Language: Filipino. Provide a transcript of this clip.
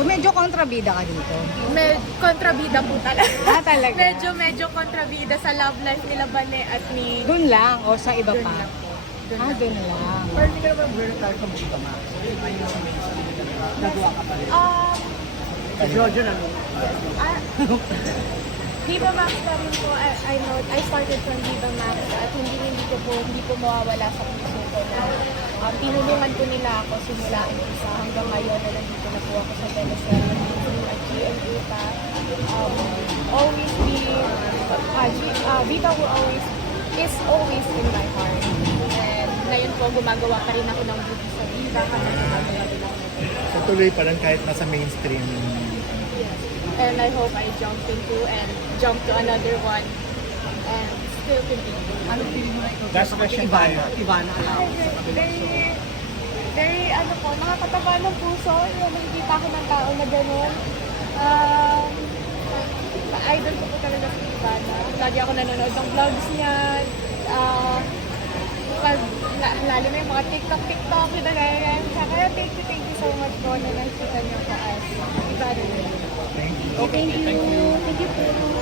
So medyo kontrabida ka dito. Kontrabida po talaga. Talaga? medyo kontrabida sa love life nila Bane at ni... Doon lang o sa iba Doon pa? lang po. Doon lang. Pero hindi ka naman versatile kung Viva Max. Ayun yung nagawa ka pa rin. Sa Jojo na Viva Max pa rin po, I started from Viva Max at hindi po mawawala sa puso ko na tinulungan po nila ako simula isa hanggang ngayon na nandito na po ako sa teleserye at GMA pa. Always be, Viva will always, is always in my heart. And ngayon po, gumagawa pa rin ako ng movie sa Viva habang gumagawa rin ako. So tuloy pa rin kahit nasa mainstream. And I hope I jump to another one and still continue. Ano feeling mo na ikaw? Last question, Ivana. Ivana allowance. Very, nakakataba ng puso. Yung nakikita ko ng tao na gano'n. Idol ko po talaga si Ivana. Lagi ako nanonood ng vlogs niya. Lalo na yung mga TikTok, na ganyan. Kaya thank you so much po na nakikita niyo ko as Ivana. Thank you. Thank you. Thank you po.